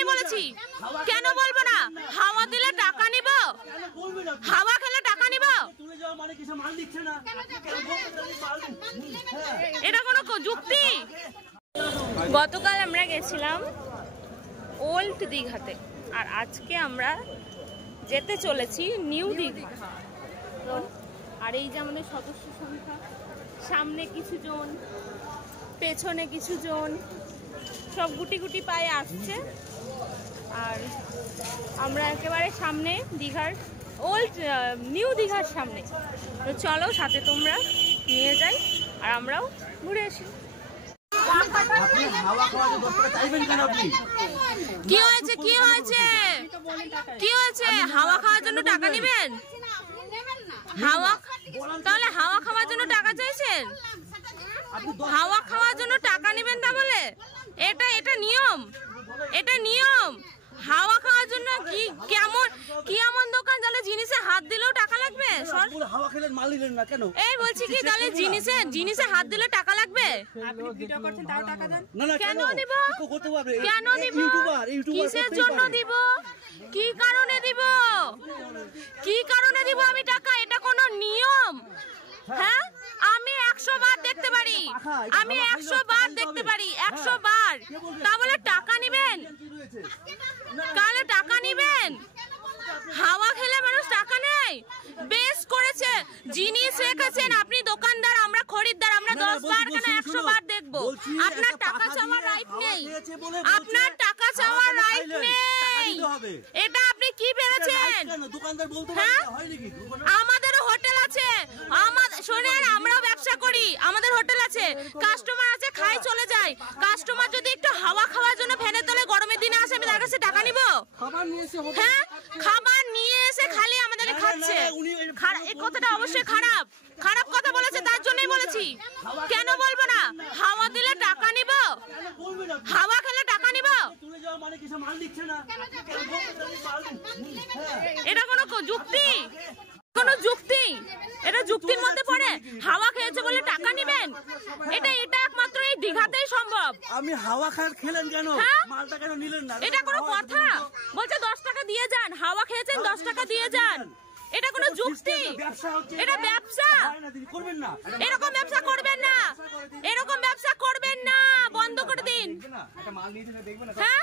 জন্যই বলেছি। কেন বলবো না? হাওয়া দিলে টাকা নিব, হাওয়া খেলে টাকা নিব, এটা কোনো যুক্তি? গতকাল আমরা গেছিলাম ওল্ড দীঘাতে, আর আজকে আমরা যেতে চলেছি নিউ দীঘা। আর এই যে আমাদের সদস্য সংখ্যা, সামনে কিছু জন, পেছনে কিছু জন, সব গুটি গুটি পায়ে আসছে। আর আমরা একেবারে সামনে দীঘার ওল্ড নিউ দীঘার সামনে। তো চলো সাথে তোমরা নিয়ে যাই আর আমরাও ঘুরে আসি। কি হয়েছে কি হয়েছে কি হয়েছে? হাওয়া খাওয়ার জন্য টাকা নেবেন? হাওয়া, তাহলে হাওয়া খাওয়ার জন্য টাকা চাইছেন? হাওয়া খাওয়ার জন্য টাকা নেবেন তাহলে? এটা এটা নিয়ম, এটা নিয়ম। হাওয়া খাওয়ার জন্য কি কেমন কি এমন দোকান তাহলে জিনিসে হাত দিলেও টাকা লাগবে? হাওয়া খেলেন মাল নিলেন না কেন? এই বলছি কি তাহলে জিনিসে হাত দিলে টাকা লাগবে? আপনি ভিডিও করছেন তাও টাকা দেন? না না কেন দিব? কেন দিব? ইউটিউবার কিসের জন্য দিব? কি কারণে দিব? কি কারণে দিব আমি টাকা? এটা কোনো নিয়ম? হ্যাঁ, আমি 100 বার দেখতে পারি, আমি 100 বার দেখতে পারি, 100 বার। তা বলে টাকা নেবেন? কালে টাকা নেবেন? হাওয়া খেলে মানুষ টাকা নেয়? বেশ করেছে, জিনিস রেখেছেন আপনি দোকানদার, আমরা খরিদ্দার, আমরা 10 বার কেন 100 বার দেখবো। আপনার টাকা চাওয়ার রাইট নেই, আপনার টাকা চাওয়ার রাইট নেই। এটা আপনি কি ভেবেছেন? হ্যাঁ, আমাদেরও হোটেল আছে, শোনেন আমরাও ব্যবসা করি, আমাদের হোটেল আছে, কাস্টমার আছে, খাই চলে যায়। কাস্টমার যদি একটু হাওয়া খাওয়ার জন্য ফ্যানের তলে গরমের দিনে আসে, আমি তার কাছে টাকা নিব? হ্যাঁ, খাবার নিয়ে এসে খালি আমাদেরকে খাচ্ছে। এই কথাটা অবশ্যই খারাপ, খারাপ কথা বলেছে, তার জন্যই বলেছি। কেন বলবো না? হাওয়া দিলে টাকা নিব, হাওয়া খেলে টাকা নিব, এটা কোনো যুক্তি? কোনো যুক্তি? এটা যুক্তির মধ্যে পড়ে? হাওয়া খেয়েছে বলে টাকা নেবেন? এটা একমাত্র এই দীঘাতেই সম্ভব। আমি হাওয়া খেলেন কেন? মালটা কেন নিলেন না? এটা কোনো কথা? বলছে 10 টাকা দিয়ে যান, হাওয়া খেয়েছেন 10 টাকা দিয়ে যান, এটা কোনো যুক্তি? এটা ব্যবসা, এরকম ব্যবসা করবেন না, এরকম ব্যবসা করবেন না, বন্ধ করে দিন। হ্যাঁ,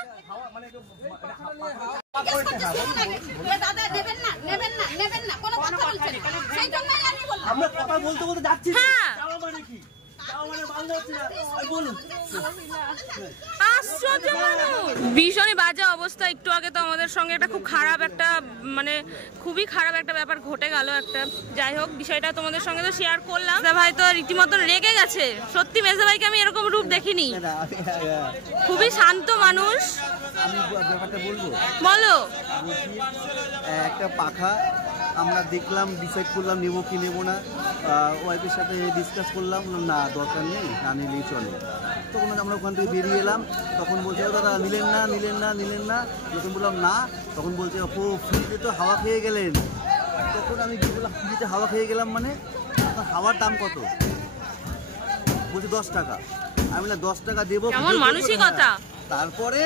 আমরা কথা বলতে বলতে যাচ্ছি। হ্যাঁ, ভীষণই বাজে অবস্থা। একটু আগে তো আমাদের সঙ্গে একটা খুব খারাপ একটা খুবই খারাপ একটা ব্যাপার ঘটে গেল একটা। যাই হোক, বিষয়টা তোমাদের সঙ্গে তো শেয়ার করলাম। মেজদা ভাই তো রীতিমতো রেগে গেছে। সত্যি মেজদা ভাইকে আমি এরকম রূপ দেখিনি, খুবই শান্ত মানুষ। আমি ব্যাপারটা বলবো, বলো। একটা পাখা আমরা দেখলাম, ডিসাইড করলাম নেবো কি নেবো না। ওয়াইফের সাথে ডিসকাস করলাম, না দরকার নেই, না নিলেই চলে। তখন আমরা ওখান থেকে বেরিয়ে এলাম, তখন বলছে দাদা নিলেন না নিলেন না নিলেন না। যখন বললাম না, তখন বলছে ও ফ্রিতে তো হাওয়া খেয়ে গেলেন। তখন আমি কি বললাম, ফ্রিতে হাওয়া খেয়ে গেলাম মানে? হাওয়ার দাম কত? বলছে 10 টাকা। আমি বললাম 10 টাকা দেবো। কেমন মানসিকতা! তারপরে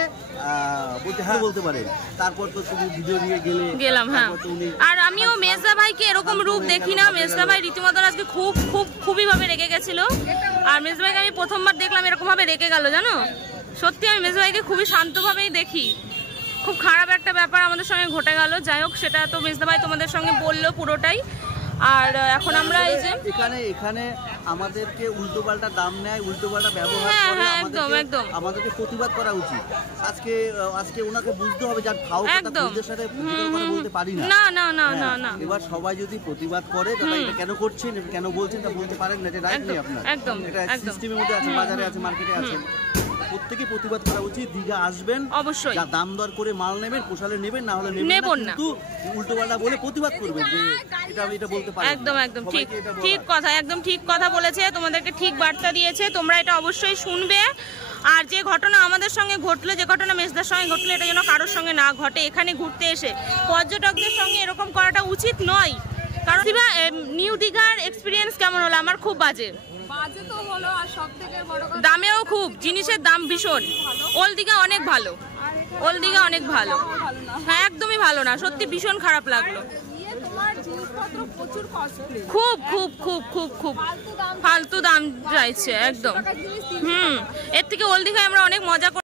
বলতে হ্যাঁ বলতে পারে। তারপর তো তুমি ভিডিও নিয়ে গেলাম। হ্যাঁ, আর আমিও মেজদা ভাইকে এরকম রূপ দেখি না। মেজদা ভাই রীতিমতো আজকে খুবই ভাবে রেগে গেছিল। আর মেজদা ভাইকে আমি প্রথমবার দেখলাম এরকম ভাবে রেগে গেল, জানো। সত্যি আমি মেজদা ভাইকে খুবই শান্তভাবেই দেখি। খুব খারাপ একটা ব্যাপার আমাদের সঙ্গে ঘটে গেল। যাই হোক, সেটা তো মেজদা ভাই তোমাদের সঙ্গে বললো পুরোটাই। আর এখন আমরা এই যে এখানে আমাদেরকে উল্টোপাল্টা দাম নেয়, উল্টোপাল্টা ব্যবহার করে, একদম আমাদেরকে প্রতিবাদ করা উচিত। আজকে ওনাকে বুঝতে হবে যে খাও কথা ওদের সাথে বলতে পারি না। না না না না। এবার সবাই যদি প্রতিবাদ করে, দাদা এটা কেন করছেন, কেন বলছেন, তা বলতে পারেন না, যে রাইট নেই আপনার। একদম, এটা সিস্টেমের মধ্যে আছে, বাজারে আছে, মার্কেটে আছে। প্রত্যেকে প্রতিবাদ করা উচিত। দীঘা আসবেন, অবশ্যই যা দাম দর করে মাল নেবেন, পোষালে নেবেন, না হলে নেবেন না। কিন্তু উল্টোপাল্টা বলে প্রতিবাদ করবেন যে এটা বলতে পারেন। একদম ঠিক কথা, একদম ঠিক কথা বলেছে। তোমাদেরকে ঠিক বার্তা দিয়েছে, তোমরা এটা অবশ্যই শুনবে। আর যে ঘটনা আমাদের সঙ্গে ঘটলো, যে ঘটনা মেজদার সঙ্গে ঘটলো, এটা যেন কারোর সঙ্গে না ঘটে। এখানে ঘুরতে এসে পর্যটকদের সঙ্গে এরকম করাটা উচিত নয়। কারণ নিউ দীঘার এক্সপিরিয়েন্স কেমন হলো? আমার খুব বাজে তো হলো, আর সব থেকে বড় কথা দামেও খুব, জিনিসের দাম ভীষণ। ওল্ড দীঘা অনেক ভালো। আর ওল্ড দীঘা অনেক ভালো। হ্যাঁ একদমই ভালো না, সত্যি ভীষণ খারাপ লাগলো। খুব খুব খুব খুব খুব ফালতু দাম চাইছে একদম। এর থেকে ওল্ড দীঘায় আমরা অনেক মজা